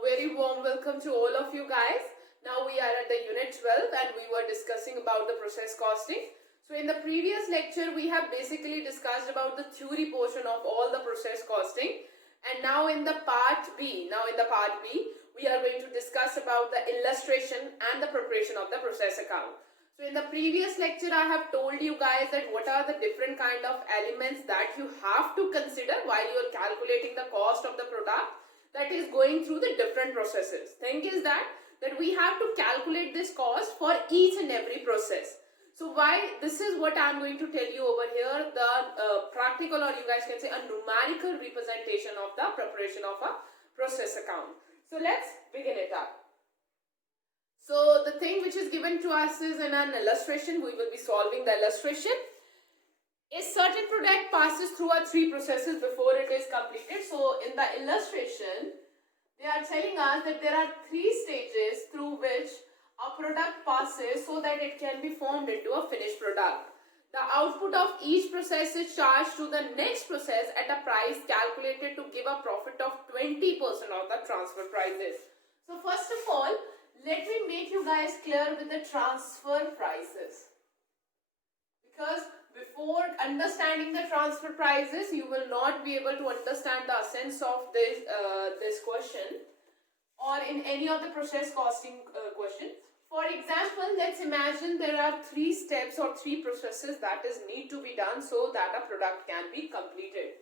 very warm welcome to all of you guys. Now we are at the unit 12 and we were discussing about the process costing. So in the previous lecture we have basically discussed about the theory portion of all the process costing, and now in the part B, we are going to discuss about the illustration and the preparation of the process account. So in the previous lecture I have told you guys that what are the different kind of elements that you have to consider while you are calculating the cost of the product that is going through the different processes. Thing is that we have to calculate this cost for each and every process. So why this is what I am going to tell you over here, the practical, or you guys can say a numerical representation of the preparation of a process account. So let's begin it up. So the thing which is given to us is in an illustration. We will be solving the illustration. A certain product passes through our three processes before it is completed. So in the illustration, they are telling us that there are three stages through which a product passes so that it can be formed into a finished product. The output of each process is charged to the next process at a price calculated to give a profit of 20% of the transfer prices. So first of all, let me make you guys clear with the transfer prices, because before understanding the transfer prices you will not be able to understand the essence of this question or in any of the process costing question. For example, let's imagine there are three steps or three processes that is need to be done so that a product can be completed.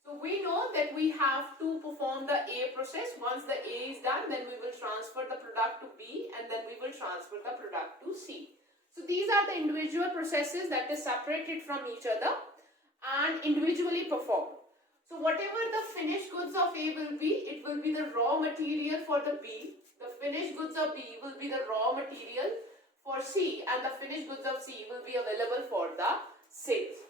So we know that we have to perform the A process. Once the A is done, then we will transfer the product to B and then we will transfer the product to C. So these are the individual processes that is separated from each other and individually performed. So whatever the finished goods of A will be, it will be the raw material for the B. The finished goods of B will be the raw material for C, and the finished goods of C will be available for the sales.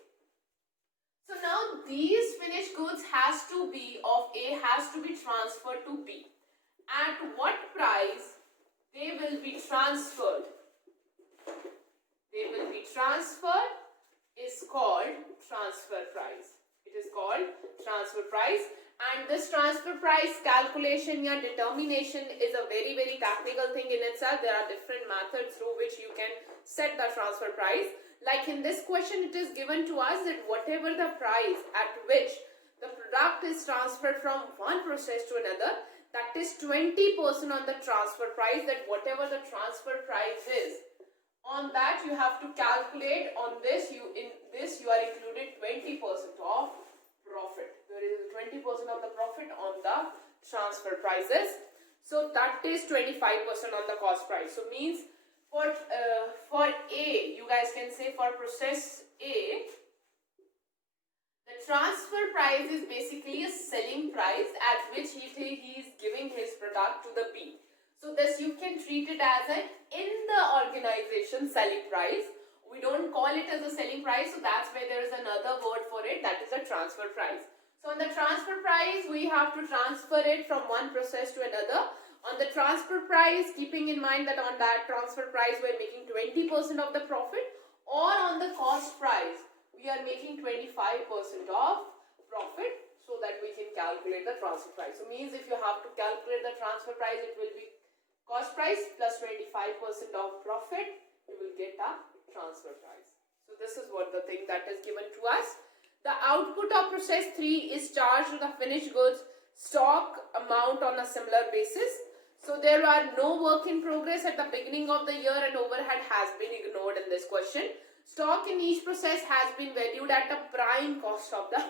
So now these finished goods has to be of A has to be transferred to B. At what price they will be transferred? They will be transferred is called transfer price. It is called transfer price, and this transfer price calculation or determination is a very technical thing in itself. There are different methods through which you can set the transfer price. Like in this question, it is given to us that whatever the price at which the product is transferred from one process to another, that is 20% on the transfer price. That whatever the transfer price is, on that you have to calculate. On this, you are included 20% of profit. There is 20% of the profit on the transfer prices. So that is 25% on the cost price. So means for A, you guys can say for process A, the transfer price is basically a selling price at which he is giving his product to the B. So this you can treat it as an in the organization selling price. We don't call it as a selling price, so that's why there is another word for it, that is a transfer price. So on the transfer price, we have to transfer it from one process to another. On the transfer price, keeping in mind that on that transfer price we are making 20% of the profit, or on the cost price we are making 25% of profit, so that we can calculate the transfer price. So means if you have to calculate the transfer price, it will be cost price plus 25% of profit, you will get a transfer price. So this is what the thing that is given to us. The output of process 3 is charged to the finished goods stock amount on a similar basis. So there are no work in progress at the beginning of the year, and overhead has been ignored in this question. Stock in each process has been valued at the prime cost of the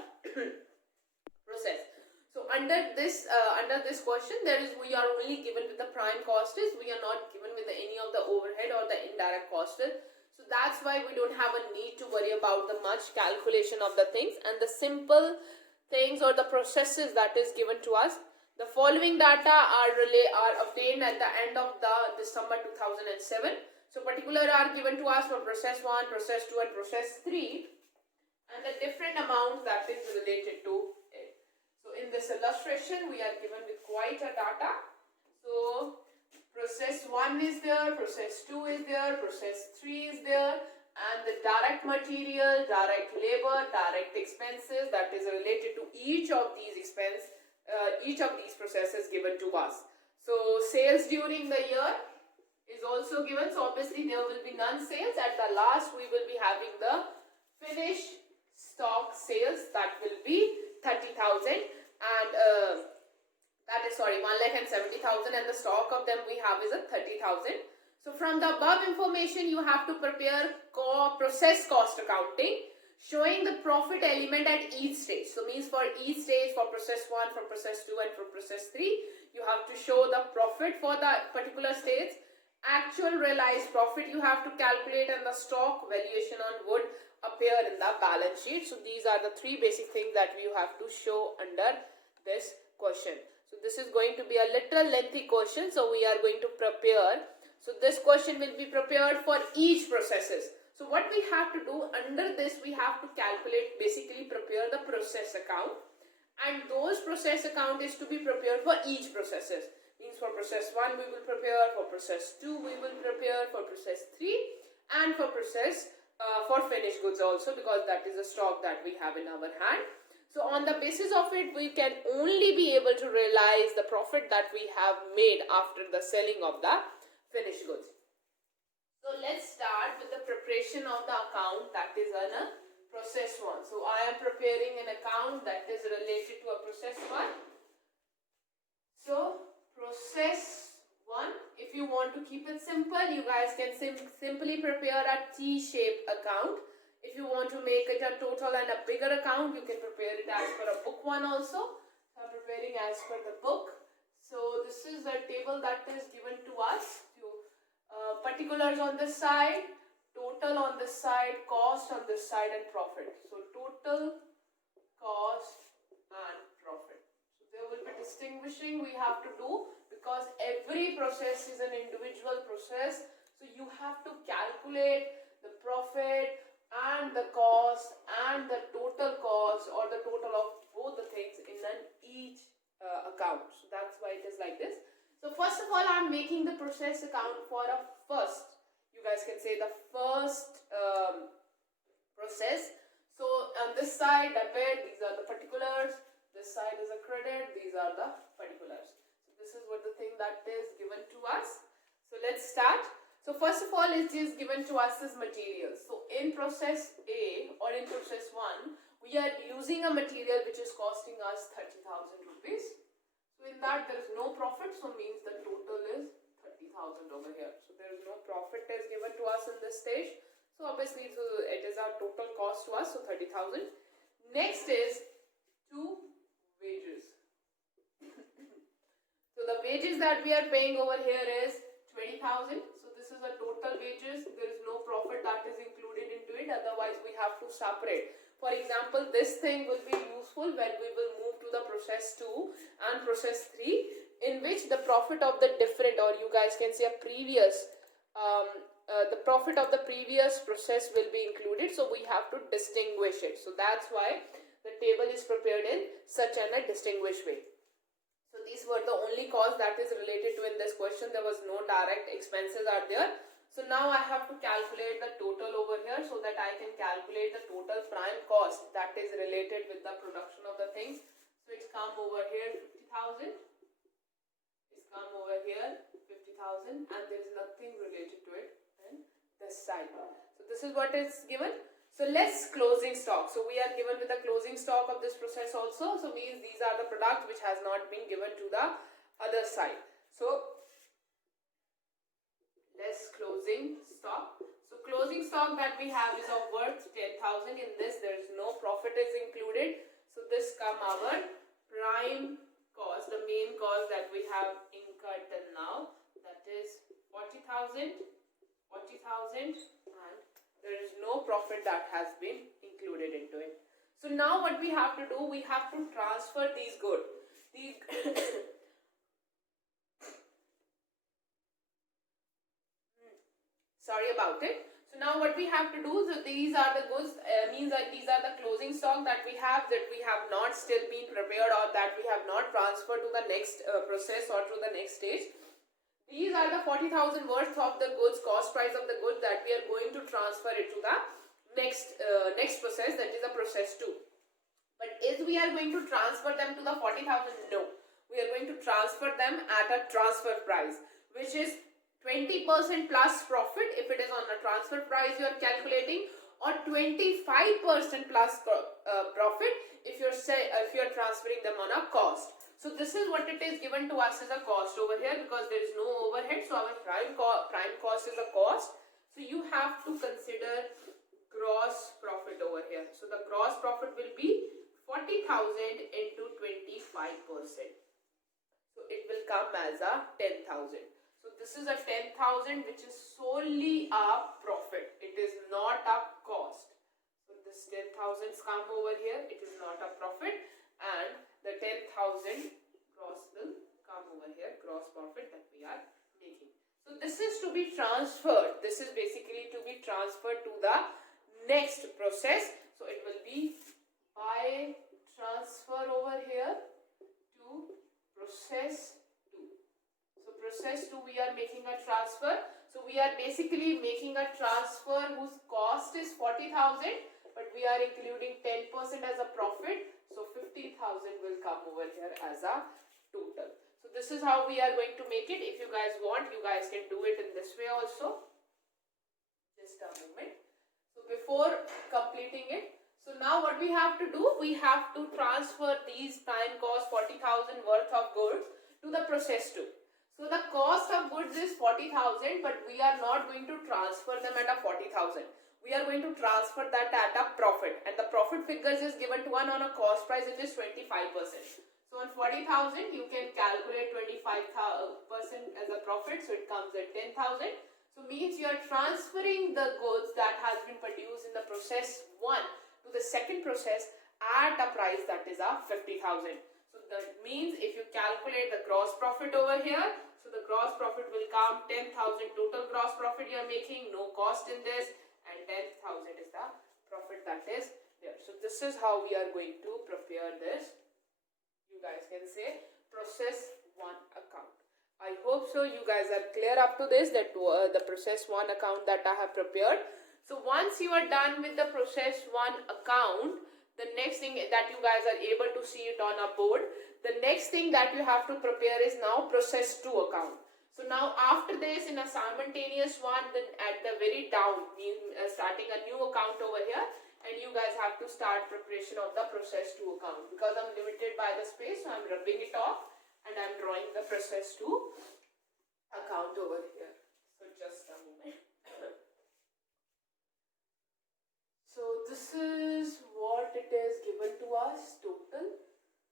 process. So under this question, we are only given with the prime cost is, we are not given with any of the overhead or the indirect cost is. So that's why we don't have a need to worry about the much calculation of the things, and the simple things or the processes that is given to us. The following data are obtained at the end of the December 2007. So particular are given to us for process 1, process 2 and process 3, and the different amounts that is related to it. So in this illustration we are given with quite a data. So process 1 is there, process 2 is there, process 3 is there, and the direct material, direct labor, direct expenses that is related to each of these processes given to us. So sales during the year is also given. So obviously there will be none sales. At the last we will be having the finished stock sales, that will be 30,000, and that is 1,70,000, and the stock of them we have is a 30,000. So from the above information you have to prepare process cost accounting showing the profit element at each stage. So means for each stage, for process 1, for process 2 and for process 3, you have to show the profit for the particular stage, actual realized profit you have to calculate, and the stock valuation on would appear in the balance sheet. So these are the three basic things that you have to show under this question. So this is going to be a little lengthy question, so we are going to prepare. So this question will be prepared for each processes. So what we have to do under this, we have to calculate, basically prepare the process account, and those process account is to be prepared for each processes. Means for process 1 we will prepare, for process 2 we will prepare, for process 3 and for process for finished goods also, because that is a stock that we have in our hand. So on the basis of it, we can only be able to realize the profit that we have made after the selling of the finished goods. So let's start with the preparation of the account that is on a process 1. So I am preparing an account that is related to a process 1. So process 1, if you want to keep it simple, you guys can simply prepare a T-shaped account. If you want to make it a total and a bigger account, you can prepare it as per a book 1 also. So I'm preparing as per the book. So this is a table that is given to us. Particulars on this side, total on this side, cost on this side, and profit. So total, cost and profit. So there will be distinguishing we have to do, because every process is an individual process. So you have to calculate the profit and the cost and the total cost, or the total of both the things in each account. So that's why it is like this. So first of all, I'm making the process account for a first, you guys can say the first process. So on this side, debit, these are the particulars. This side is a credit, these are the particulars. So this is what the thing that is given to us. So let's start. So first of all, it is given to us as materials. So in process A or in process 1, we are using a material which is costing us 30,000 rupees. So in that there is no profit, so means the total is 30,000 over here. So there is no profit is given to us in this stage. So obviously it is our total cost to us, so 30,000. Next is to wages. So the wages that we are paying over here is 20,000. So this is a total wages. There is no profit that is included into it. Otherwise we have to separate. For example, this thing will be useful when we will move to the process 2 and process 3, in which the profit of the different, or you guys can say a previous, the profit of the previous process will be included. So we have to distinguish it. So that's why the table is prepared in such a distinguished way. So these were the only costs that is related to in this question. There was no direct expenses are there. So now I have to calculate the total over here, so that I can calculate the total prime cost that is related with the production of the things. So it's come over here 50,000. It's come over here 50,000, and there is nothing related to it in this side. So this is what is given. So less closing stock. So we are given with the closing stock of this process also. So means these are the products which has not been given to the other side. So less closing stock. So closing stock that we have is of worth 10,000. In this there is no profit is included. So this come our prime cost, the main cost that we have incurred till now, that is 40,000, 40,000, and there is no profit that has been included into it. So now what we have to do, we have to transfer these goods. These sorry about it. So now what we have to do, so these are the goods, means that these are the closing stock that we have not still been prepared, or that we have not transferred to the next process or to the next stage. These are the 40,000 worth of the goods, cost price of the goods that we are going to transfer it to the next process, that is a process 2. But is we are going to transfer them to the 40,000? No. We we are going to transfer them at a transfer price, which is 20% plus profit if it is on a transfer price you are calculating, or 25% plus profit if you're transferring them on a cost. So this is what it is given to us as a cost over here, because there is no overhead, so our prime cost is a cost. So you have to consider gross profit over here. So the gross profit will be 40,000 into 25%. So it will come as a 10,000. So this is a 10,000 which is solely a profit. It is not a cost. So this 10,000 come over here. It is not a profit, and the 10,000 gross will come over here. Gross profit that we are making. So this is to be transferred. This is basically to be transferred to the next process. So it will be by transfer over here to process 2. So process 2 we are making a transfer. So we are basically making a transfer whose cost is 40,000, but we are including 10% as a profit. So 50,000 will come over here as a total. So this is how we are going to make it. If you guys want, you guys can do it in this way also. Just a moment. So before completing it, so now what we have to do, we have to transfer these prime cost 40,000 worth of goods to the process 2. So the cost of goods is 40,000, but we are not going to transfer them at a 40,000. We are going to transfer that at a profit, and the profit figures is given to one on a cost price, which is 25%. So on 40,000 you can calculate 25% as a profit, so it comes at 10,000. So means you are transferring the goods that has been produced in the process 1 to the second process at a price that is a 50,000. So that means if you calculate the gross profit over here, so the gross profit will come 10,000 total gross profit you are making, no cost in this, and 10,000 is the profit that is there. So this is how we are going to prepare this. You guys can say process 1 account. I hope so you guys are clear up to this, that the process 1 account that I have prepared. So once you are done with the process 1 account, the next thing that you guys are able to see it on a board, the next thing that you have to prepare is now process 2 account. So now after this, in a simultaneous one, then at the very down, starting a new account over here, and you guys have to start preparation of the process 2 account. Because I'm limited by the space, so I'm rubbing it off and I'm drawing the process 2 account over here. So just a moment. So this is what it is given to us total.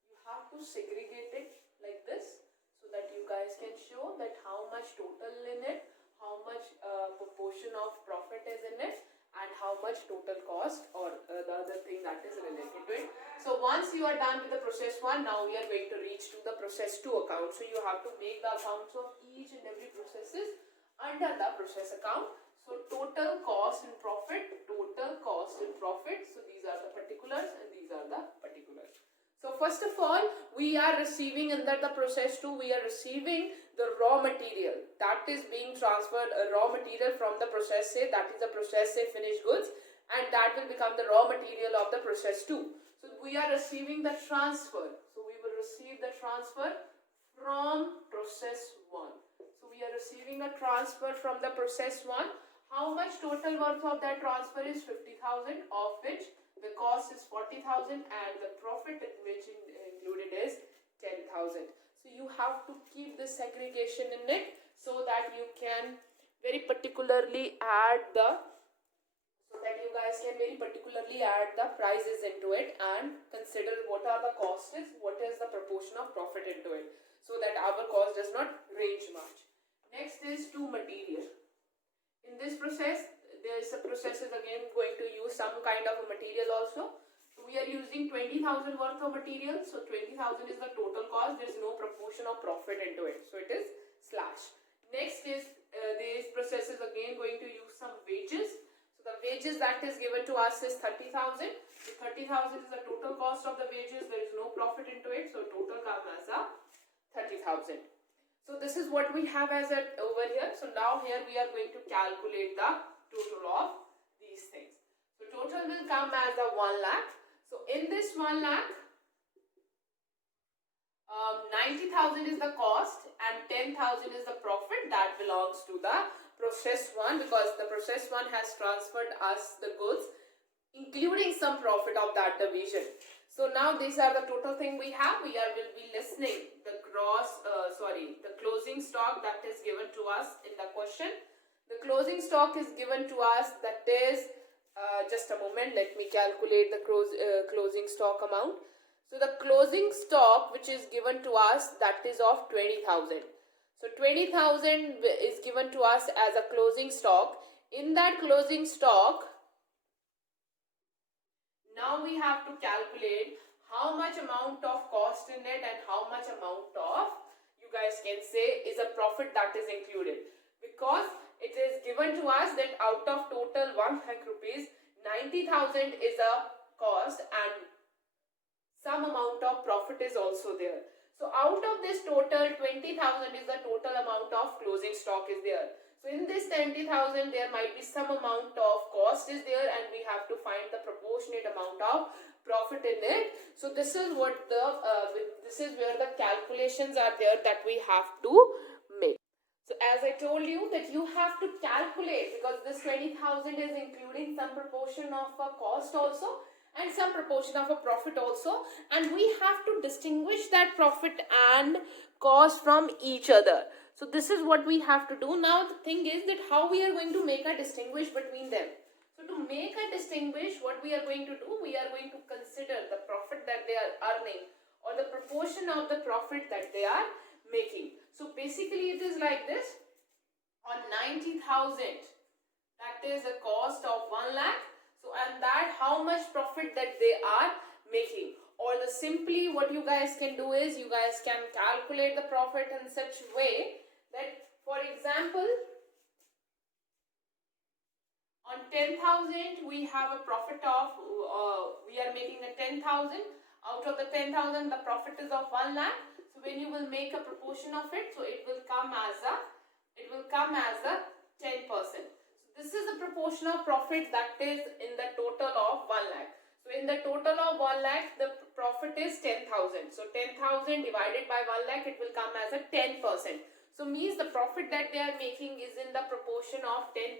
You have to segregate it like this, so that you guys can show that how much total in it, how much proportion of profit is in it, and how much total cost or the other thing that is related to it. So once you are done with the process 1, now we are going to reach to the process 2 account. So you have to make the accounts of each and every processes under the process account. So total cost and profit, total cost and profit. So these are the particulars and these are the particulars. So first of all, we are receiving under the process 2, we are receiving the raw material that is being transferred, raw material from the process A, that is the process A finished goods, and that will become the raw material of the process 2. So we are receiving the transfer. So we will receive the transfer from process 1. So we are receiving a transfer from the process 1. How much total worth of that transfer is 50,000, of which the cost is 40,000 and the profit which included is 10,000. So you have to keep this segregation in it, so that you can very particularly add the, so that you guys can very particularly add the prices into it and consider what are the costs, what is the proportion of profit into it, so that our cost does not range much. Next is to material. In this process, this process is again going to use some kind of a material also. So we are using 20,000 worth of material. So 20,000 is the total cost. There is no proportion of profit into it. So it is slash. Next is this process is again going to use some wages. So the wages that is given to us is 30,000. So 30,000 is the total cost of the wages. There is no profit into it. So total comes as a 30,000. So this is what we have as a over here. So now here we are going to calculate the total of these things. So total will come as a 1 lakh. So in this 1 lakh, 90,000 is the cost and 10,000 is the profit that belongs to the process 1, because the process 1 has transferred us the goods including some profit of that division. So now these are the total thing we have. We will be listening the the closing stock that is given to us in the question. The closing stock is given to us, that is, just a moment, let me calculate the closing stock amount. So the closing stock which is given to us, that is of 20,000. So 20,000 is given to us as a closing stock. In that closing stock, now we have to calculate how much amount of cost in it and how much amount of, you guys can say, is a profit that is included. Because it is given to us that out of total 1 lakh rupees, 90,000 is a cost and some amount of profit is also there. So out of this total, 20,000 is the total amount of closing stock is there. So in this 20,000, there might be some amount of cost is there, and we have to find the proportionate amount of profit in it. So this is what this is where the calculations are there that we have to make. So as I told you that you have to calculate, because this 20,000 is including some proportion of a cost also and some proportion of a profit also, and we have to distinguish that profit and cost from each other. So this is what we have to do. Now the thing is that how we are going to make a distinguish between them. So to make a distinguish, what we are going to do, we are going to consider the profit that they are earning or the proportion of the profit that they are making. So basically it is like this. On 90,000, that is a cost of 1 lakh. So and that how much profit that they are making. Or the simply what you guys can do is you guys can calculate the profit in such way that, for example, on 10,000 we have a profit of we are making a 10,000. Out of the 10,000, the profit is of 1 lakh. So when you will make a proportion of it, so it will come as a 10%. So this is the proportion of profit that is in the total of 1 lakh. So in the total of 1 lakh, the profit is 10,000. So 10,000 divided by 1 lakh, it will come as a 10%. So means the profit that they are making is in the proportion of 10%.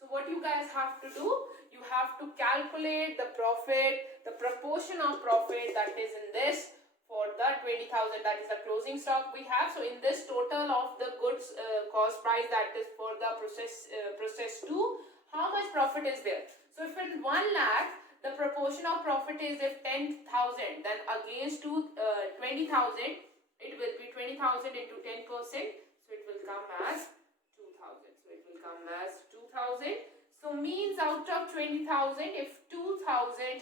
So what you guys have to do, you have to calculate the profit, the proportion of profit that is in this for the 20,000, that is the closing stock we have. So in this total of the goods cost price that is for the process 2, how much profit is there? So if in 1 lakh, the proportion of profit is if 10,000, then against to 20,000, it will be 20,000 into 10%. So it will come as 2,000. So it will come as 2,000. So means out of 20,000, if 2,000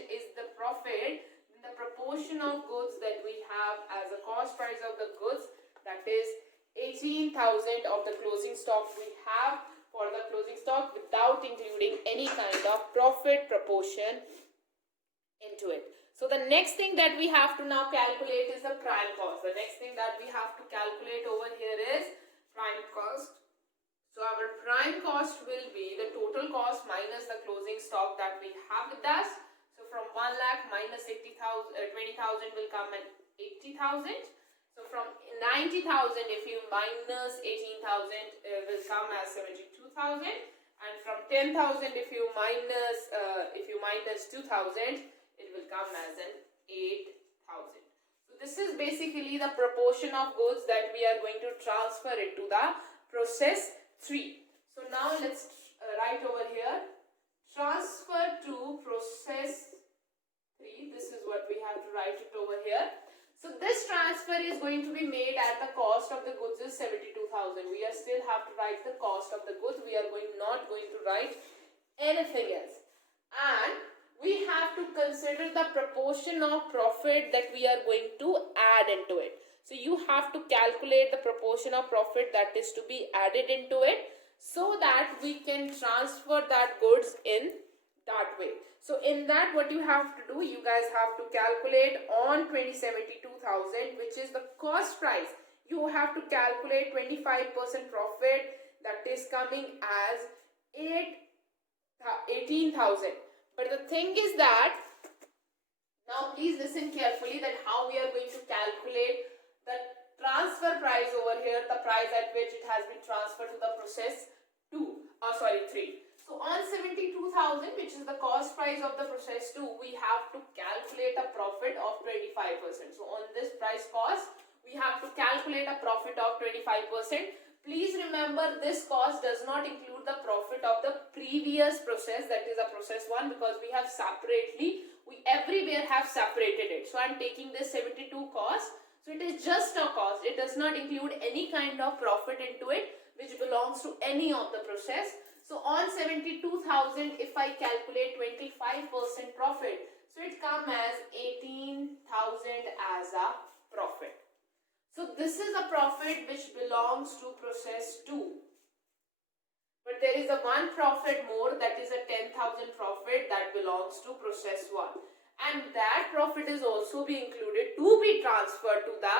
is the profit, then the proportion of goods that we have as a cost price of the goods, that is 18,000 of the closing stock we have for the closing stock without including any kind of profit proportion into it. So the next thing that we have to now calculate is the prime cost. The next thing that we have to calculate over here is prime cost. So our prime cost will be the total cost minus the closing stock that we have with us. So from 1 lakh minus 20,000 will come at 80,000. So from 90,000, if you minus 18,000, will come as 72,000. And from 10,000, if you minus 2,000, it will come as an 8,000. So this is basically the proportion of goods that we are going to transfer into the process 3. So now let's write over here, transfer to process 3. This is what we have to write it over here. So this transfer is going to be made at the cost of the goods is 72,000. We are still have to write the cost of the goods. We are not going to write anything else. And we have to consider the proportion of profit that we are going to add into it. So you have to calculate the proportion of profit that is to be added into it so that we can transfer that goods in that way. So in that, what you have to do, you guys have to calculate on 72,000, which is the cost price. You have to calculate 25% profit, that is coming as 18,000. But the thing is that, now please listen carefully that how we are going to calculate the transfer price over here, the price at which it has been transferred to the process 3. So on 72,000, which is the cost price of the process 2, we have to calculate a profit of 25%. So on this price cost, we have to calculate a profit of 25%. Please remember, this cost does not include the profit of the previous process, that is a process 1, because we have everywhere have separated it. So I am taking this 72 cost. So it is just a cost. It does not include any kind of profit into it which belongs to any of the process. So on 72,000, if I calculate 25% profit, so it comes as 18,000 as a profit. So this is a profit which belongs to process 2. But there is a one profit more, that is a 10,000 profit that belongs to process 1. And that profit is also be included to be transferred to the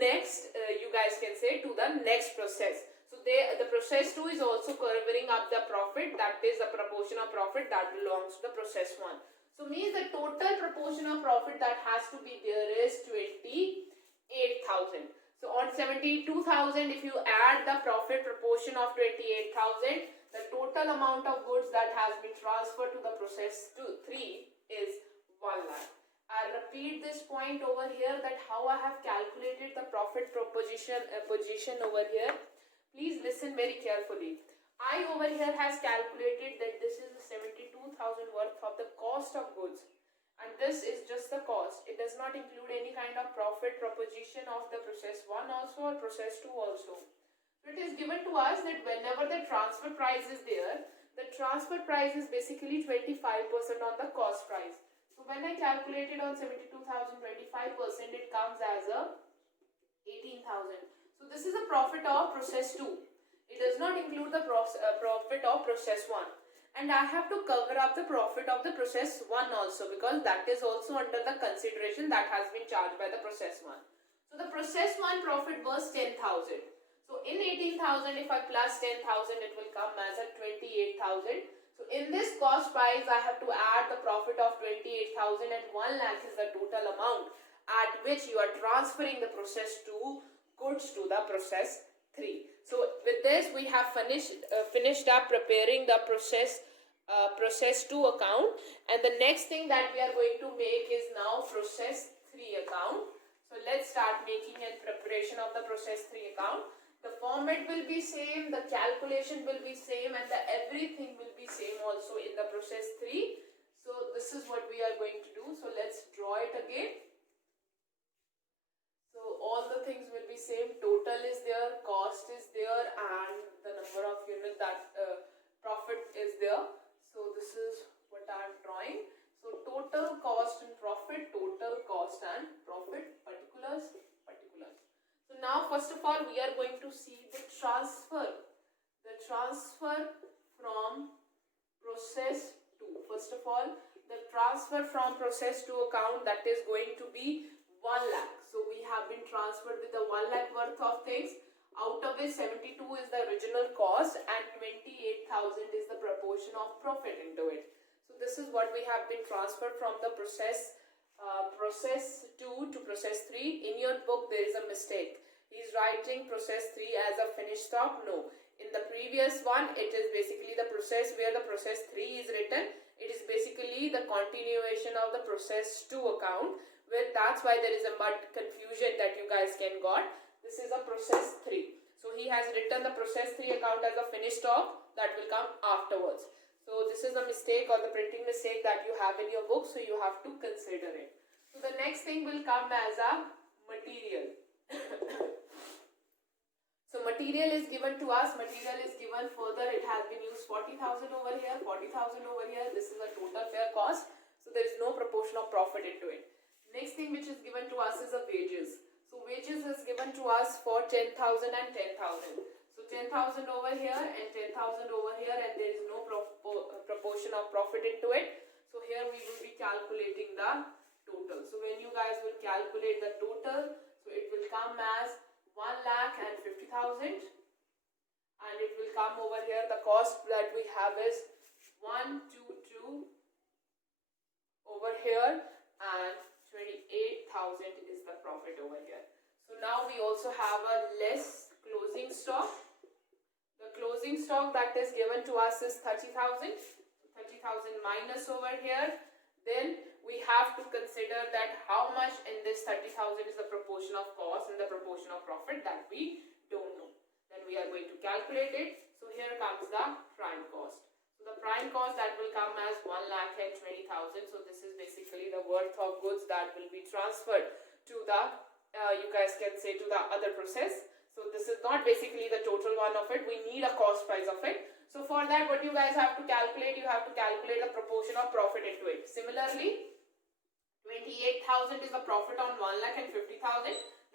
next, you guys can say, to the next process. So the process 2 is also covering up the profit, that is the proportion of profit that belongs to the process 1. So means the total proportion of profit that has to be there is 28,000. So on 72,000, if you add the profit proportion of 28,000, the total amount of goods that has been transferred to the process 3 is 1 lakh. I'll repeat this point over here, that how I have calculated the profit position over here. Please listen very carefully. I over here has calculated that this is 72,000 worth of the cost of goods, and this is just the cost. It does not include any kind of profit proposition of the process 1 also or process 2 also. So it is given to us that whenever the transfer price is there, the transfer price is basically 25% on the cost price. So when I calculated on 72,000, 25%, it comes as a 18,000. So this is a profit of process 2. It does not include the profit of process 1. And I have to cover up the profit of the process 1 also, because that is also under the consideration that has been charged by the process 1. So the process 1 profit was 10,000. So in 18,000, if I plus 10,000, it will come as a 28,000. So in this cost price, I have to add the profit of 28,000, and 1 lakh is the total amount at which you are transferring the process 2 goods to the process 3. So with this, we have finished up preparing the process 2 account, and the next thing that we are going to make is now process 3 account. So let's start making a preparation of the process 3 account. The format will be same, the calculation will be same, and everything will be same also in the process 3. So this is what we are going to do. So let's draw it again. So all the things will be same. Total is there, cost is there, and the number of units that profit is there. So this is what I am drawing. So total cost and profit, total cost and profit, particulars. So now first of all, we are going to see the transfer from process 2. First of all, the transfer from process 2 account, that is going to be 1 lakh. So we have been transferred with the 1 lakh worth of things, out of which 72 is the original cost and 28,000 is the proportion of profit into it. So this is what we have been transferred from the process 2 to process 3. In your book there is a mistake. He is writing process 3 as a finished stock. No. In the previous one, it is basically the process where the process 3 is written. It is basically the continuation of the process 2 account. That's why there is a confusion that you guys can got. This is a process 3. So he has written the process 3 account as a finished stock that will come afterwards. So this is a mistake or the printing mistake that you have in your book. So you have to consider it. So the next thing will come as a material. So material is given to us. Material is given further. It has been used 40,000 over here, 40,000 over here. This is a total fair cost. So there is no proportion of profit into it. Next thing which is given to us is a wages. So wages is given to us for 10,000 and 10,000. So 10,000 over here and 10,000 over here, and there is no proportion of profit into it. So here we will be calculating the total. So when you guys will calculate the total, so it will come as 1,50,000, and it will come over here. The cost that we have is 122 over here, and 28,000 is the profit over here. So now we also have a less closing stock. The closing stock that is given to us is 30,000. 30,000 minus over here. Then we have to consider that how much in this 30,000 is the proportion of cost and the proportion of profit that we don't know. Then we are going to calculate it. So here comes the prime cost. So the prime cost that will come as 1,20,000. So this is basically the worth of goods that will be transferred to the, you guys can say, to the other process. So this is not basically the total one of it. We need a cost price of it. So for that, what you guys have to calculate, you have to calculate the proportion of profit into it. Similarly, 28,000 is the profit on 1,50,000.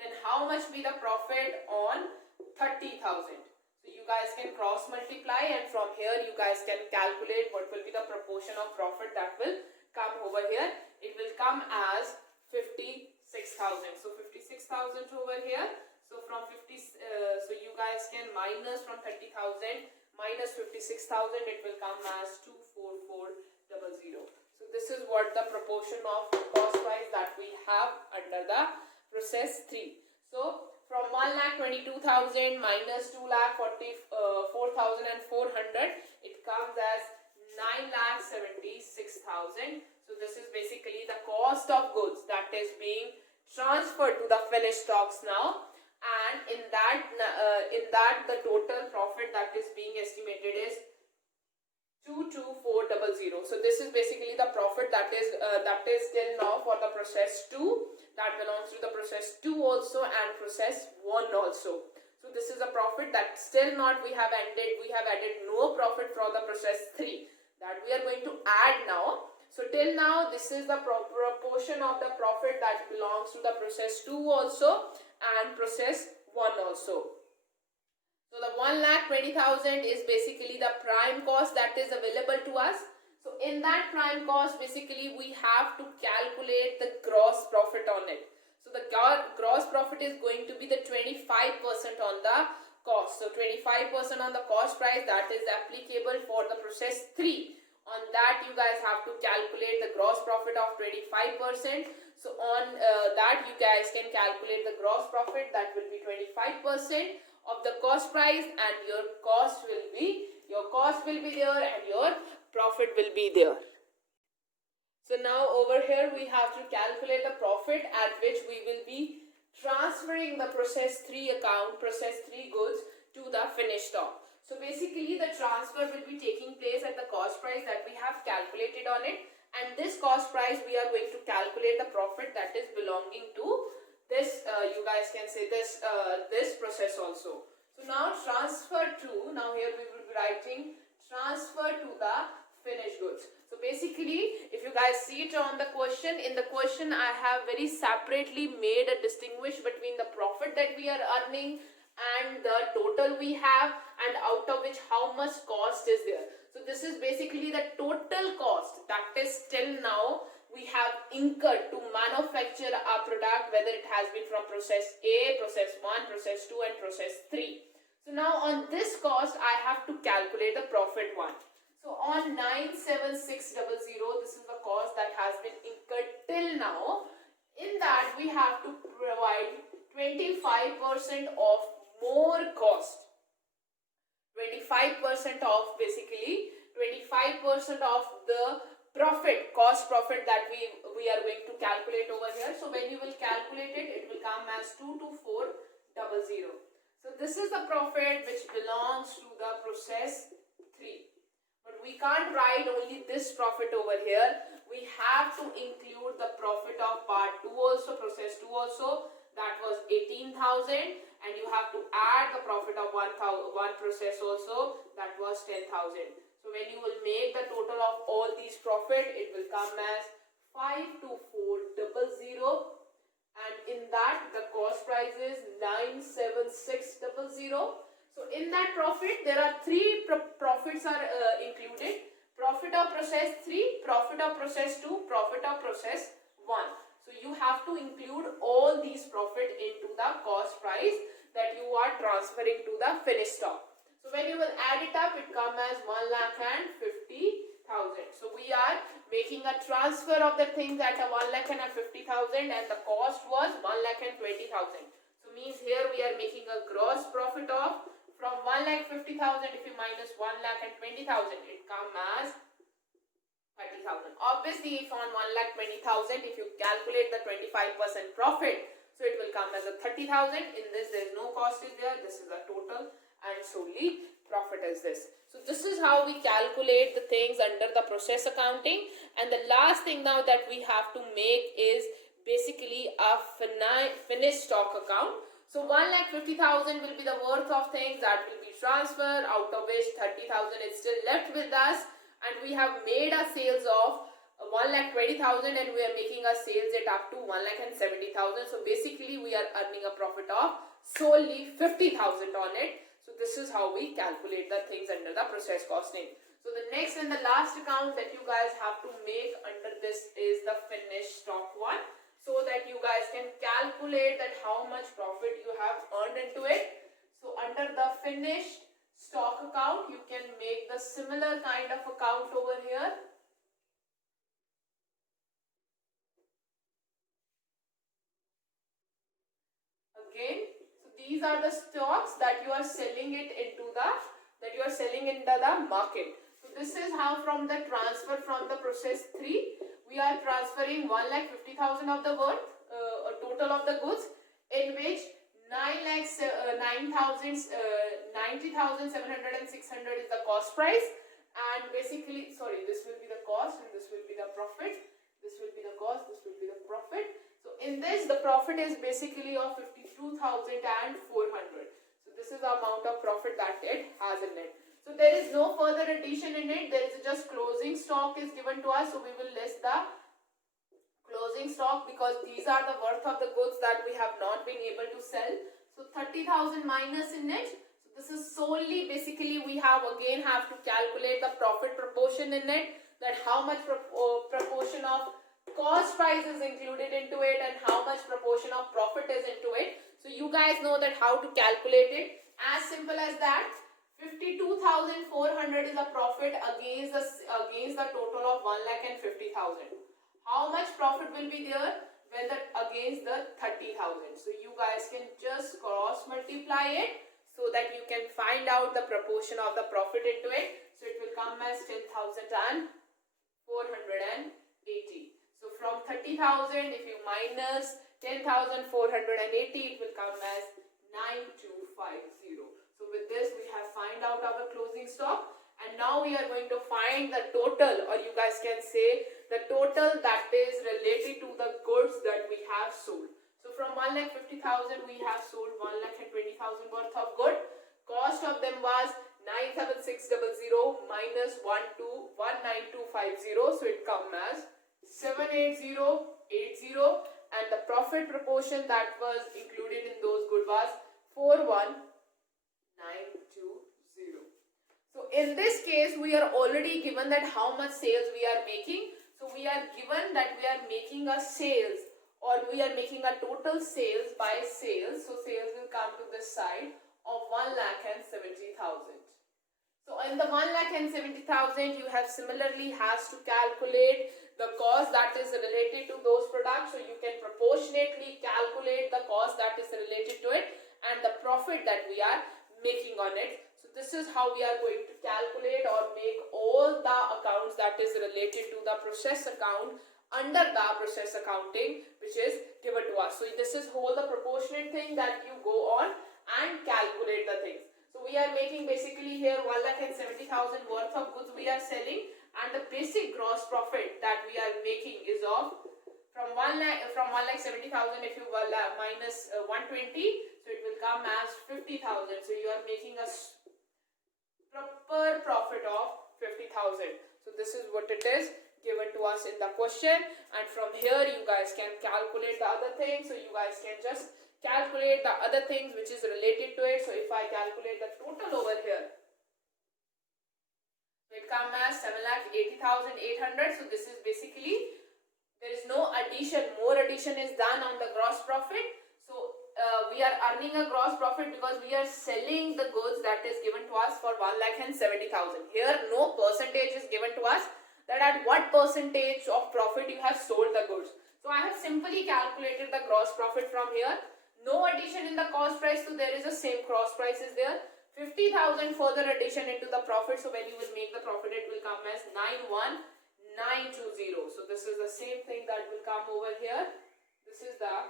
Then how much be the profit on 30,000? So you guys can cross multiply, and from here you guys can calculate what will be the proportion of profit that will come over here. It will come as 56,000. So 56,000 over here. So from 50, so you guys can minus from 30,000 minus 56,000, it will come as 24400. So this is what the proportion of cost price that we have under the process 3. So from 1,22,000 minus 2,44,400, it comes as 9,76,000. So this is basically the cost of goods that is being transferred to the finished stocks now. And in that the total profit that is being estimated is 22400. So this is basically the profit that is till now for the process 2, that belongs to the process 2 also and process 1 also. So this is a profit that still not we have added no profit for the process 3 that we are going to add now. So till now this is the proportion of the profit that belongs to the process 2 also and process 1 also. So the 1,20,000 is basically the prime cost that is available to us. So in that prime cost, basically we have to calculate the gross profit on it. So the gross profit is going to be the 25% on the cost. So 25% on the cost price that is applicable for the process 3. On that you guys have to calculate the gross profit of 25%. So on that you guys can calculate the gross profit that will be 25% of the cost price, and your cost will be there and your profit will be there. So now over here we have to calculate the profit at which we will be transferring the process 3 account, process 3 goods to the finished stock. So basically the transfer will be taking place at the cost price that we have calculated on it, and this cost price we are going to calculate the profit that is belonging to this, you guys can say this process also. So now transfer to, now here we will be writing transfer to the finished goods. So basically if you guys see it on the question, in the question I have very separately made a distinguish between the profit that we are earning and the total we have, and out of which how much cost is there. So this is basically the total cost that is till now we have incurred to manufacture a product, whether it has been from process A, process 1, process 2 and process 3. So now on this cost I have to calculate the profit 1. So on 97600, this is the cost that has been incurred till now. In that we have to provide 25% of more cost. 25% of basically 25% of the profit, cost profit that we are going to calculate over here. So when you will calculate it, it will come as 22400. So this is the profit which belongs to the process 3. But we can't write only this profit over here. We have to include the profit of part 2 also, process 2 also. That was 18,000, and you have to add the profit of one process also, that was 10,000. So when you will make the total of all these profit, it will come as 52400, and in that the cost price is 97600. So in that profit there are 3 profits are included: profit of process 3, profit of process 2, profit of process 1. So you have to include all these profit into the cost price that you are transferring to the finished stock. So when you will add it up, it comes as 1,50,000. So we are making a transfer of the things at a 1,50,000 and the cost was 1,20,000. So means here we are making a gross profit of, from 1,50,000, if you minus 1,20,000, it comes as 30,000. Obviously, if on 1,20,000, if you calculate the 25% profit, so it will come as a 30,000. In this, there is no cost is there. This is the total, and solely profit is this. So this is how we calculate the things under the process accounting. And the last thing now that we have to make is basically a finished stock account. So 1,50,000 will be the worth of things that will be transferred, out of which 30,000 is still left with us, and we have made a sales of 1,20,000 and we are making a sales at up to 1,70,000. So basically we are earning a profit of solely 50,000 on it. So this is how we calculate the things under the process costing. So the next and the last account that you guys have to make under this is the finished stock one, so that you guys can calculate that how much profit you have earned into it. So under the finished stock account, you can make the similar kind of account over here. Again, so these are the stocks that you are selling it into the market. So this is how from the transfer from the process 3, we are transferring 1,50,000 of the worth, a total of the goods, in which 90,700 and 600 is the cost price, and basically, sorry, this will be the cost and this will be the profit. This will be the cost, this will be the profit. So in this, the profit is basically of 52,400. So this is the amount of profit that it has in it. So there is no further addition in it. There is just closing stock is given to us. So we will list the closing stock because these are the worth of the goods that we have not been able to sell. So 30,000 minus in it. So this is solely basically we have to calculate the profit proportion in it, that how much proportion of cost price is included into it and how much proportion of profit is into it. So you guys know that how to calculate it. As simple as that. 52,400 is a profit against the total of 1,50,000. How much profit will be there when against the 30,000? So you guys can just cross multiply it so that you can find out the proportion of the profit into it. So it will come as 10,480. So from 30,000, if you minus 10,480, it will come as 9,250. So with this, we have find out our closing stock, and now we are going to find the total, or you guys can say the total that is related to the goods that we have sold. So from 1,50,000, we have sold 1,20,000 worth of good. Cost of them was 97600 minus 19250. So it comes as 78080, and the profit proportion that was included in those goods was 41920. So in this case, we are already given that how much sales we are making. So we are given that we are making a sales, or we are making a total sales by sales. So sales will come to this side of 1,70,000. So in the 1,70,000, you have similarly has to calculate the cost that is related to those products. So you can proportionately calculate the cost that is related to it and the profit that we are making on it. So this is how we are going to calculate or make all the accounts that is related to the process account under the process accounting, which is given to us. So this is whole the proportionate thing that you go on and calculate the things. So we are making basically here 1,70,000 worth of goods we are selling, and the basic gross profit that we are making is of from 1,70,000, if you minus 120, so it will come as 50,000. So you are making a proper profit of 50,000. So this is what it is given to us in the question, and from here you guys can calculate the other things. So you guys can just calculate the other things which is related to it. So if I calculate the total over here, it comes as 7,80,800. So this is basically, there is no addition, more addition is done on the gross profit. So we are earning a gross profit because we are selling the goods that is given to us for 1,70,000. Here no percentage is given to us, that at what percentage of profit you have sold the goods. So I have simply calculated the gross profit from here. No addition in the cost price, so there is the same cross price is there. 50,000 further addition into the profit, so when you will make the profit, it will come as 91920. So this is the same thing that will come over here. This is the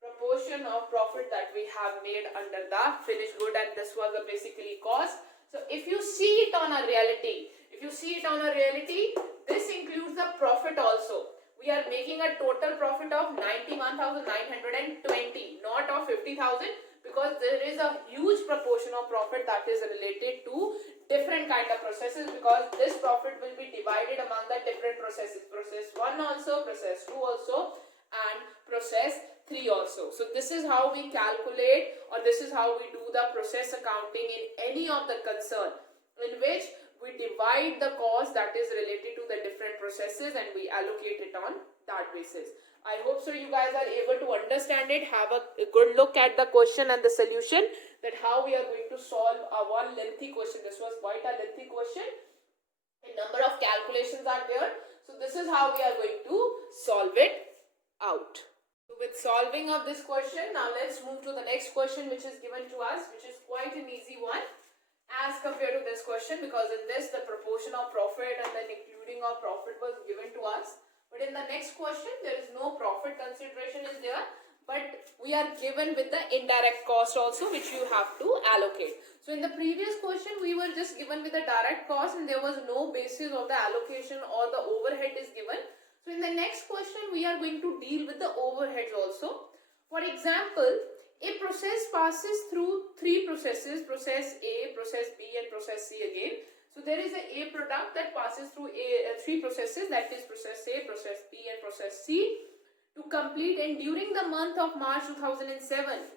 proportion of profit that we have made under the finished good, and this was the basically cost. So if you see it on a reality, this includes the profit also. We are making a total profit of 91,920, not of 50,000, because there is a huge proportion of profit that is related to different kind of processes, because this profit will be divided among the different processes. Process 1 also, process 2 also, and process 3 also. So this is how we calculate, or this is how we do the process accounting in any of the concern, in which we divide the cost that is related to the different processes and we allocate it on that basis. I hope so you guys are able to understand it. Have a good look at the question and the solution, that how we are going to solve a one lengthy question. This was quite a lengthy question. A number of calculations are there. So this is how we are going to solve it out. So with solving of this question, now let's move to the next question which is given to us, which is quite an easy one as compared to this question, because in this the proportion of profit and then including of profit was given to us. But in the next question, there is no profit consideration is there, but we are given with the indirect cost also, which you have to allocate. So in the previous question, we were just given with the direct cost and there was no basis of the allocation or the overhead is given. So in the next question, we are going to deal with the overheads also. For example, a process passes through three processes, process A, process B and process C again. So there is a product that passes through three processes, that is process A, process B and process C to complete, and during the month of March 2007,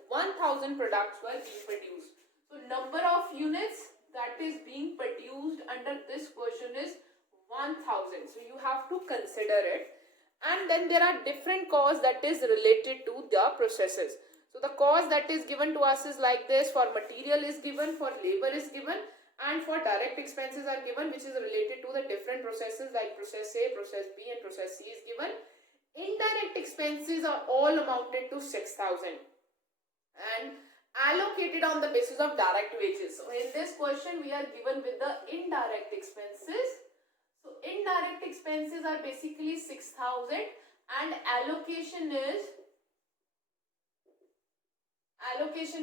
1000 products were being produced. So number of units that is being produced under this question is 1000. So you have to consider it. And then there are different costs that is related to the processes. So the cost that is given to us is like this: for material is given, for labor is given, and for direct expenses are given, which is related to the different processes like process A, process B and process C is given. Indirect expenses are all amounted to 6,000 and allocated on the basis of direct wages. So in this question we are given with the indirect expenses. So indirect expenses are basically 6,000 and allocation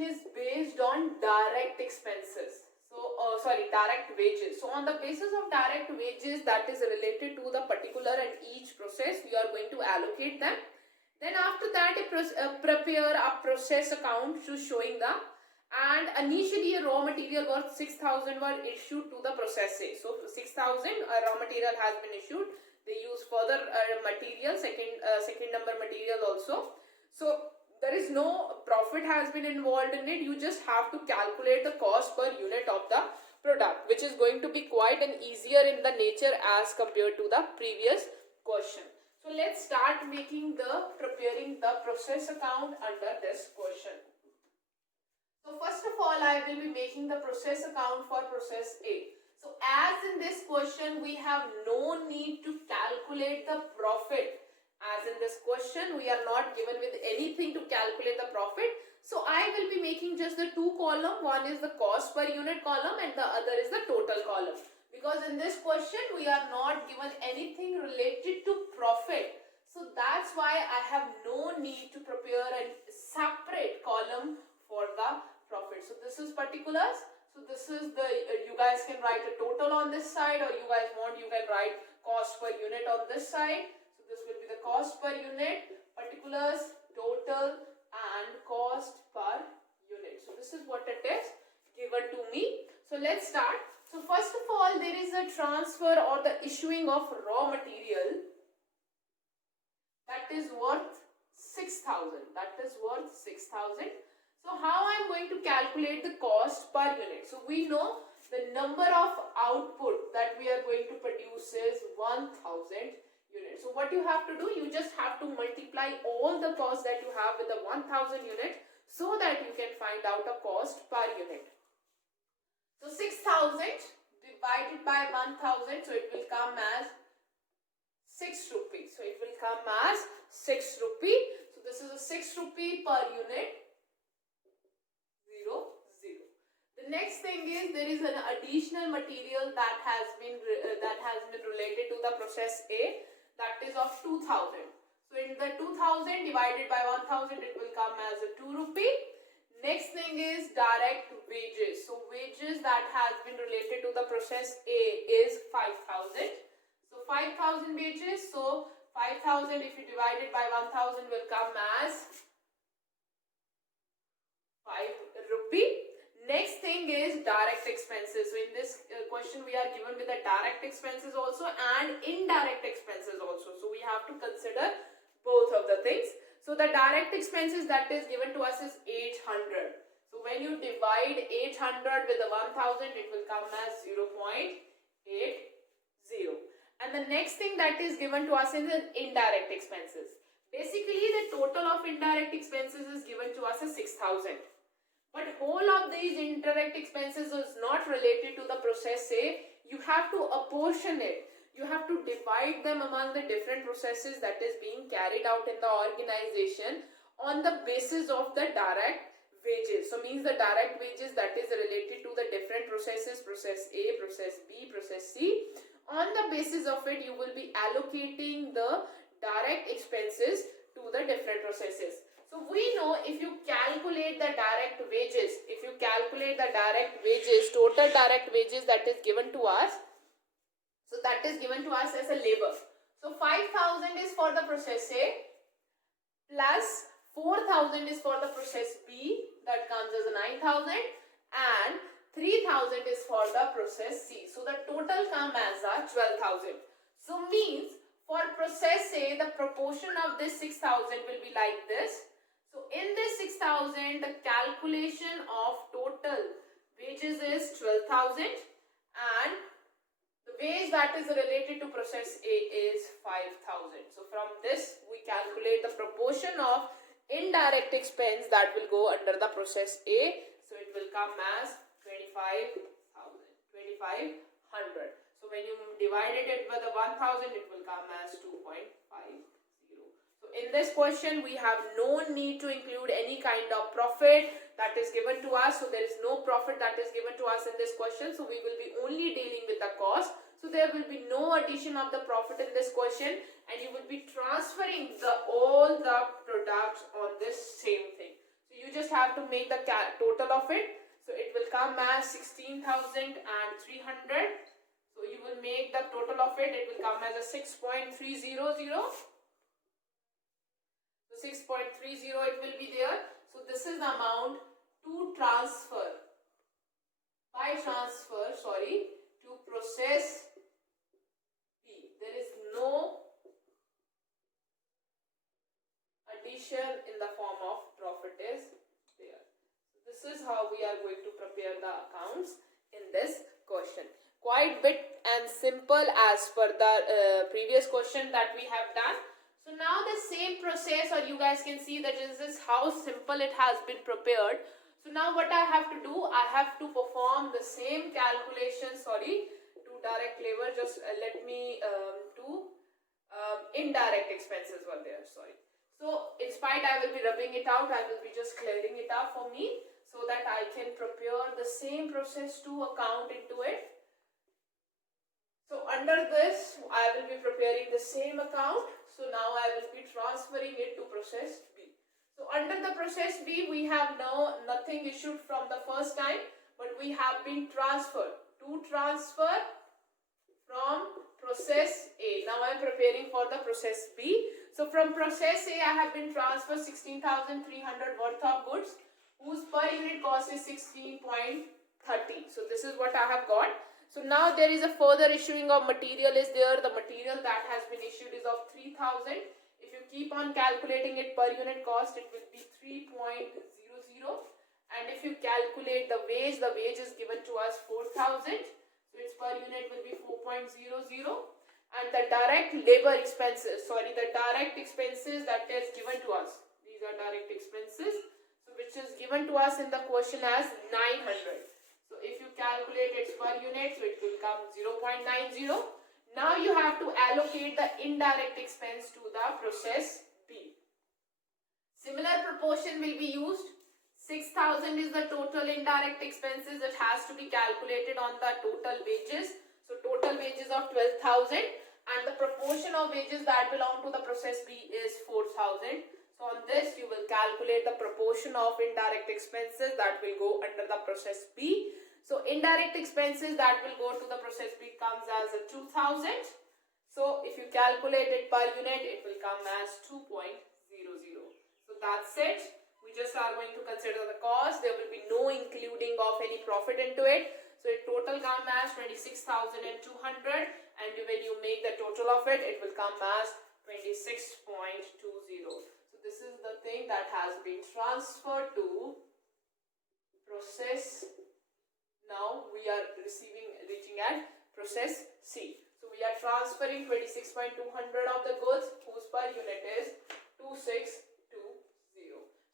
is based on direct expenses. So direct wages. So on the basis of direct wages that is related to the particular and each process, we are going to allocate them. Then after that, prepare a process account to showing the, and initially a raw material worth 6,000 were issued to the process A. So 6,000 raw material has been issued. They use further material, second number material also. So there is no profit has been involved in it. You just have to calculate the cost per unit of the product, which is going to be quite an easier in the nature as compared to the previous question. So let's start preparing the process account under this question. So first of all, I will be making the process account for process A. So as in this question, we have no need to calculate the profit. As in this question, we are not given with anything to calculate the profit. So I will be making just the two column. One is the cost per unit column and the other is the total column. Because in this question, we are not given anything related to profit. So that's why I have no need to prepare a separate column for the profit. So this is particulars. So this is the, you guys can write a total on this side, or you guys want, you can write cost per unit on this side. This will be the cost per unit, particulars, total and cost per unit. So this is what it is given to me. So let's start. So first of all, there is a transfer or the issuing of raw material that is worth 6,000. That is worth 6,000. So how I am going to calculate the cost per unit? So we know the number of output that we are going to produce is 1,000 units. So what you have to do, you just have to multiply all the costs that you have with the 1,000 unit so that you can find out a cost per unit. So 6,000 divided by 1,000, so it will come as 6 rupees. So it will come as 6 rupee. So this is a 6 rupee per unit. 0, 0. The next thing is there is an additional material that has been related to the process A, that is of 2000. So in the 2000 divided by 1000, it will come as a 2 rupee. Next thing is direct wages. So wages that has been related to the process A is 5000. So 5000 wages. So 5000 if you divide it by 1000 will come as 5 rupee. Next thing is direct expenses. So in this question we are given with the direct expenses also and indirect expenses also. So we have to consider both of the things. So the direct expenses that is given to us is 800. So when you divide 800 with the 1000, it will come as 0.80. And the next thing that is given to us is the indirect expenses. Basically the total of indirect expenses is given to us as 6000. But whole of these indirect expenses is not related to the process A. You have to apportion it. You have to divide them among the different processes that is being carried out in the organization on the basis of the direct wages. So means the direct wages that is related to the different processes, process A, process B, process C. On the basis of it, you will be allocating the direct expenses to the different processes. So we know if you calculate the direct wages, total direct wages that is given to us, so that is given to us as a labor. So 5000 is for the process A plus 4000 is for the process B, that comes as a 9000, and 3000 is for the process C. So the total comes as a 12000. So means for process A, the proportion of this 6000 will be like this. So in this 6000, the calculation of total wages is 12,000 and the wage that is related to process A is 5,000. So from this we calculate the proportion of indirect expense that will go under the process A. So it will come as 25,000, 2500. So when you divided it by the 1000, it will come as 2.50. In this question, we have no need to include any kind of profit that is given to us. So there is no profit that is given to us in this question. So we will be only dealing with the cost. So there will be no addition of the profit in this question. And you will be transferring all the products on this same thing. So you just have to make the total of it. So it will come as 16,300. So you will make the total of it. It will come as a 6.300. 6.30 it will be there. So this is the amount to process B. There is no addition in the form of profit is there. So this is how we are going to prepare the accounts in this question. Quite bit and simple as per the previous question that we have done. So now the same process, or you guys can see that this is how simple it has been prepared. So now what I have to do, I have to perform the same calculation, to direct labor, just let me indirect expenses were there, So in spite I will be rubbing it out, I will be just clearing it up for me so that I can prepare the same process to account into it. So under this, I will be preparing the same account. So now I will be transferring it to process B. So under the process B, we have now nothing issued from the first time, but we have been transferred to transfer from process A. Now I am preparing for the process B. So from process A, I have been transferred 16,300 worth of goods, whose per unit cost is 16.30. So this is what I have got. So now there is a further issuing of material is there. The material that has been issued is of 3,000. If you keep on calculating it per unit cost, it will be 3.00. And if you calculate the wage is given to us 4,000. So its per unit will be 4.00. And the direct labor expenses, the direct expenses that is given to us. These are direct expenses. So which is given to us in the question as 900. So if you calculate its per unit, so it will come 0.90. Now you have to allocate the indirect expense to the process B. Similar proportion will be used. 6,000 is the total indirect expenses that has to be calculated on the total wages. So total wages of 12,000 and the proportion of wages that belong to the process B is 4,000. So on this you will calculate the proportion of indirect expenses that will go under the process B. So indirect expenses that will go to the process B comes as a 2,000. So if you calculate it per unit, it will come as 2.00. So that's it. We just are going to consider the cost. There will be no including of any profit into it. So it total come as 26,200, and when you make the total of it, it will come as 26.20. So this is the thing that has been transferred to process. Now we are reaching at process C. So we are transferring 26,200 of the goods whose per unit is 2620.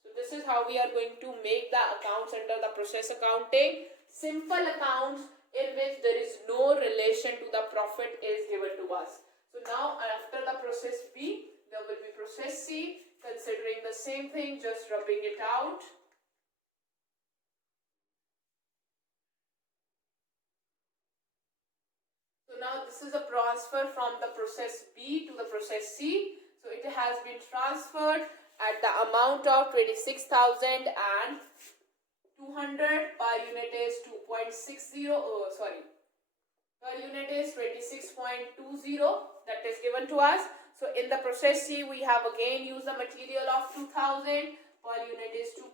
So this is how we are going to make the accounts under the process accounting. Simple accounts in which there is no relation to the profit is given to us. So now after the process B, there will be process C. Considering the same thing, just rubbing it out. So now this is a transfer from the process B to the process C. So it has been transferred at the amount of 26,200 per unit is 2.60. Per unit is 26.20 that is given to us. So in the process C, we have again used the material of 2,000. Per unit is 2.00.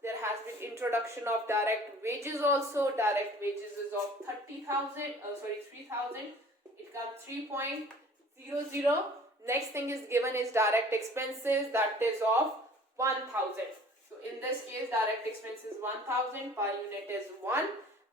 There has been introduction of direct wages also. Direct wages is of 3,000. It comes 3.00. Next thing is given is direct expenses, that is of 1,000. So in this case, direct expenses 1,000, per unit is 1.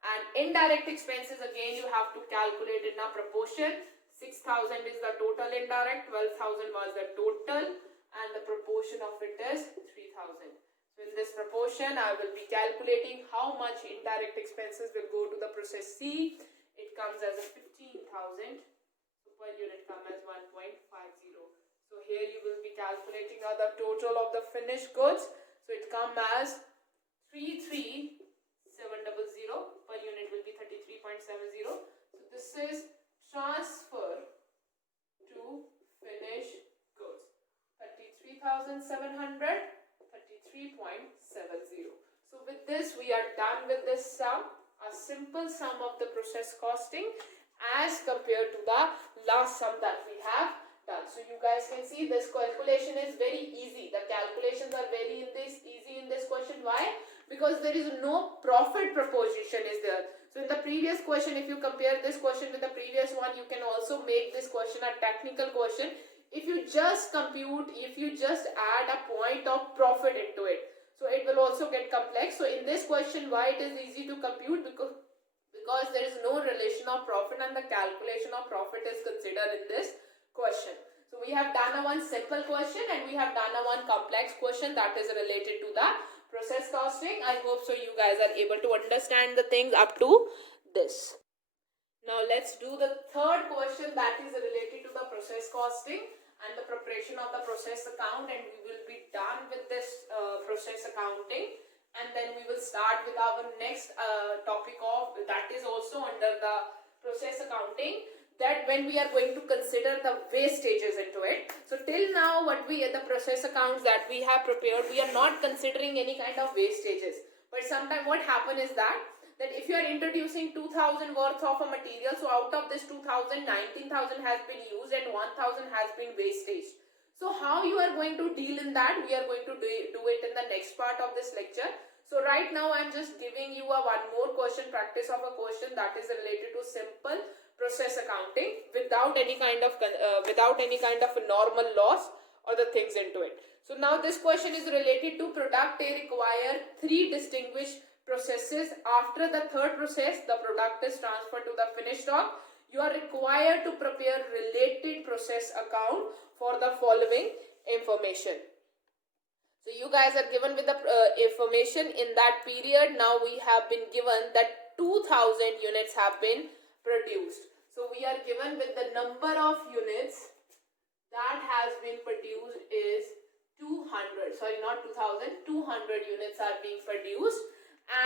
And indirect expenses, again you have to calculate in a proportion. 6,000 is the total indirect, 12,000 was the total, and the proportion of it is 3,000. So in this proportion, I will be calculating how much indirect expenses will go to the process C. It comes as a 15,000. So per unit come as 1.50. So here you will be calculating the total of the finished goods. So it comes as 33,700. Per unit will be 33.70. So this is transfer to finished goods. 33,700, 33.70. So with this we are done with this sum, a simple sum of the process costing as compared to the last sum that we have done. So you guys can see this calculation is very easy. The calculations are very easy in this question. Why? Because there is no profit proposition is there. So in the previous question, if you compare this question with the previous one, you can also make this question a technical question. If you just compute, if you just add a point of profit into it, so it will also get complex. So in this question, why it is easy to compute? Because there is no relation of profit and the calculation of profit is considered in this question. So we have done a one simple question and we have done a one complex question that is related to the process costing. I hope so you guys are able to understand the things up to this. Now let's do the third question that is related to the process costing and the preparation of the process account, and we will be done with this process accounting, and then we will start with our next topic of that is also under the process accounting, that when we are going to consider the wastages into it. So till now what we the process accounts that we have prepared, we are not considering any kind of wastages. But sometimes what happen is that if you are introducing 2,000 worth of a material, so out of this 2,000, 19,000 has been used and 1,000 has been wastage. So how you are going to deal in that, we are going to do it in the next part of this lecture. So right now I am just giving you a one more question, practice of a question that is related to simple process accounting without any kind of a normal loss or the things into it. So now this question is related to product A require 3 distinguished processes. After the third process, the product is transferred to the finished stock. You are required to prepare related process account for the following information. So you guys are given with the information in that period. Now we have been given that 2,000 units have been produced. So we are given with the number of units that has been produced is 200, sorry, not 2000, 200 units are being produced,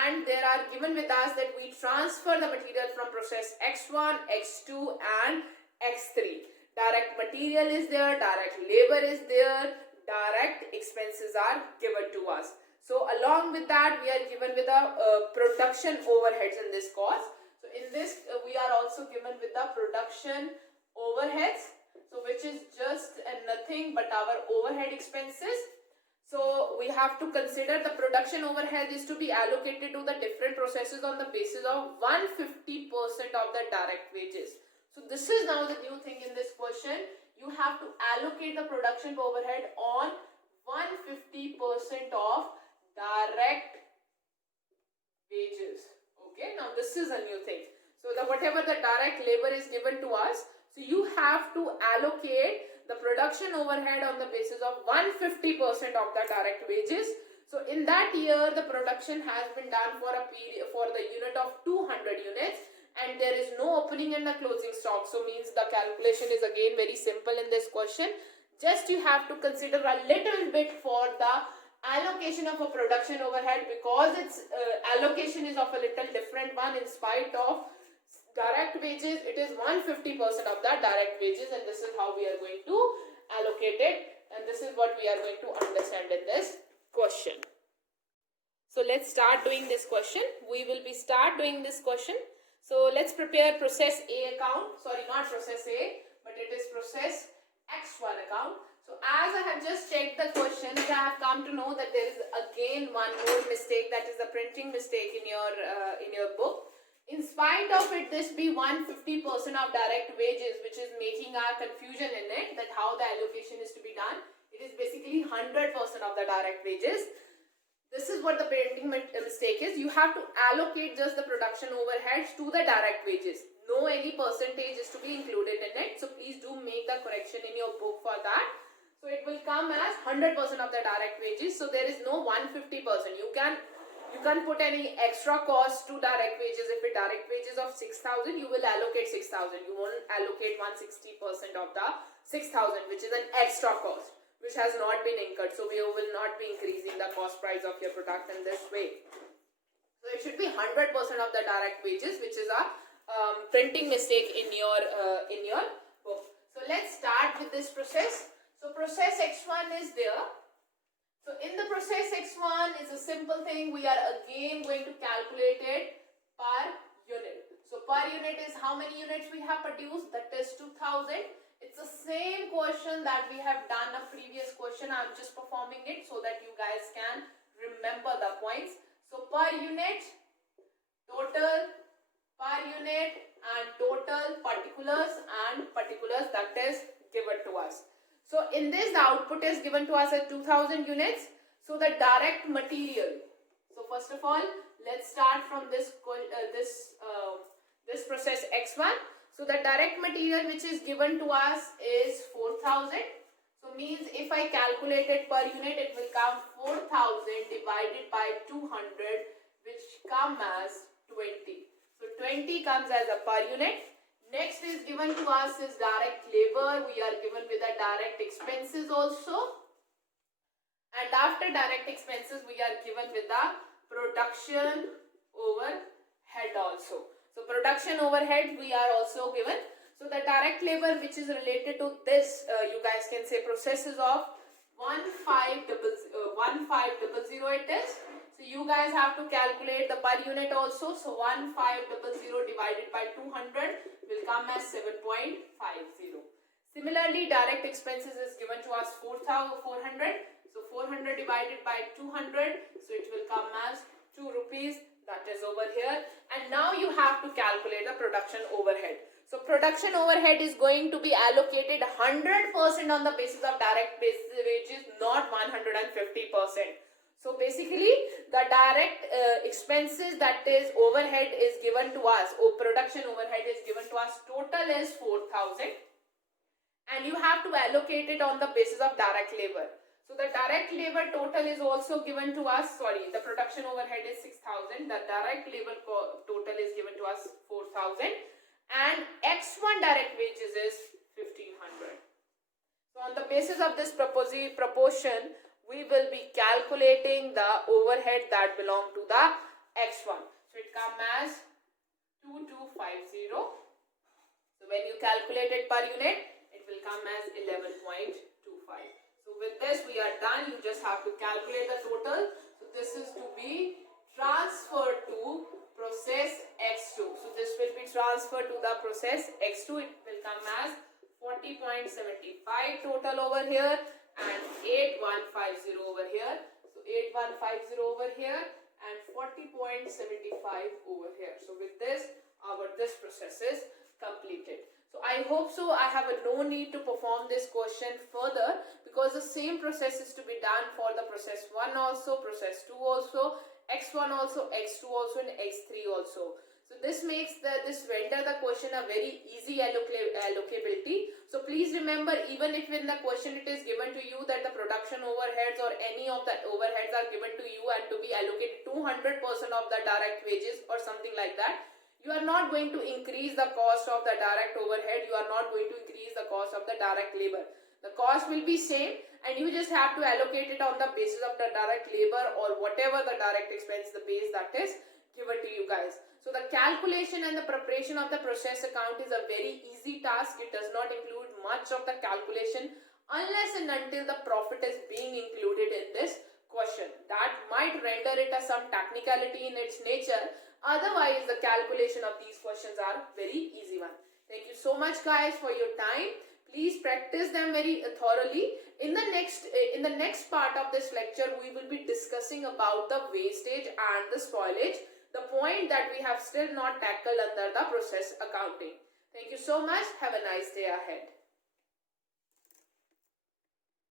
and there are given with us that we transfer the material from process X1, X2 and X3. Direct material is there, direct labor is there, direct expenses are given to us. So along with that, we are given with the production overheads in this cost. So in this, we are also given with the production overheads, so which is just nothing but our overhead expenses. So we have to consider the production overhead is to be allocated to the different processes on the basis of 150% of the direct wages. So this is now the new thing in this question. You have to allocate the production overhead on 150% of direct wages. Okay, now this is a new thing. So the whatever the direct labor is given to us, so you have to allocate the production overhead on the basis of 150% of the direct wages. So in that year, the production has been done for a period for the unit of 200 units, and there is no opening and the closing stock. So means the calculation is again very simple in this question. Just you have to consider a little bit for the allocation of a production overhead, because its allocation is of a little different one. In spite of direct wages, it is 150% of that direct wages, and this is how we are going to allocate it, and this is what we are going to understand in this question. So let's start doing this question. We will be start doing this question. So let's prepare process A account, sorry, not process A, but it is process X1 account. So as I have just checked the question, I have come to know that there is again one more mistake, that is the printing mistake in your book. In spite of it, this be 150% of direct wages, which is making our confusion in it, that how the allocation is to be done. It is basically 100% of the direct wages. This is what the printing mistake is. You have to allocate just the production overheads to the direct wages. No any percentage is to be included in it. So please do make the correction in your book for that. So it will come as 100% of the direct wages. So there is no 150%. You can put any extra cost to direct wages. If it direct wages of 6,000, you will allocate 6,000. You won't allocate 160% of the 6,000, which is an extra cost, which has not been incurred. So we will not be increasing the cost price of your product in this way. So it should be 100% of the direct wages, which is a printing mistake in your book. So let's start with this process. So process X1 is there. So in the process X1 is a simple thing. We are again going to calculate it per unit. So per unit is how many units we have produced, that is 2,000. It's the same question that we have done a previous question. I'm just performing it so that you guys can remember the points. So per unit, total, per unit and total, particulars and particulars, that is given to us. So in this, the output is given to us as 2,000 units. So the direct material. So first of all, let's start from this process X1. So the direct material which is given to us is 4,000. So means if I calculate it per unit, it will come 4,000 divided by 200, which come as 20. So 20 comes as a per unit. Next is given to us is direct labor. We are given with the direct expenses also. And after direct expenses, we are given with the production overhead also. So production overhead we are also given. So the direct labor which is related to this, you guys can say processes of 1500 it is. So you guys have to calculate the per unit also. So 1500 divided by 200 will come as 7.50. Similarly, direct expenses is given to us 400. So 400 divided by 200. So it will come as 2 rupees. That is over here. And now you have to calculate the production overhead. So production overhead is going to be allocated 100% on the basis of direct wages, not 150%. So basically, the direct expenses, that is overhead, is given to us, or production overhead is given to us, total is 4,000. And you have to allocate it on the basis of direct labor. So the direct labor total is also given to us, sorry, the production overhead is 6,000. The direct labor total is given to us 4,000. And X1 direct wages is 1,500. So on the basis of this proportion, we will be calculating the overhead that belong to the X1. So it comes as 2250. So when you calculate it per unit, it will come as 11.25. So with this we are done. You just have to calculate the total. So this is to be transferred to process X2. So this will be transferred to the process X2. It will come as 40.75 total over here and 8150 over here. So 8150 over here and 40.75 over here. So with this, this process is completed. So I hope so. I have no need to perform this question further because the same process is to be done for the process 1 also, process 2 also, X1 also, X2 also and X3 also. So this makes this render the question a very easy allocability. So please remember, even if in the question it is given to you that the production overheads or any of the overheads are given to you and to be allocated 200% of the direct wages or something like that, you are not going to increase the cost of the direct overhead. You are not going to increase the cost of the direct labor. The cost will be same and you just have to allocate it on the basis of the direct labor or whatever the direct expense, the base that is given to you guys. So the calculation and the preparation of the process account is a very easy task. It does not include much of the calculation unless and until the profit is being included in this question. That might render it as some technicality in its nature. Otherwise, the calculation of these questions are very easy one. Thank you so much guys for your time. Please practice them very thoroughly. In the next part of this lecture, we will be discussing about the wastage and the spoilage, the point that we have still not tackled under the process accounting. Thank you so much. Have a nice day ahead.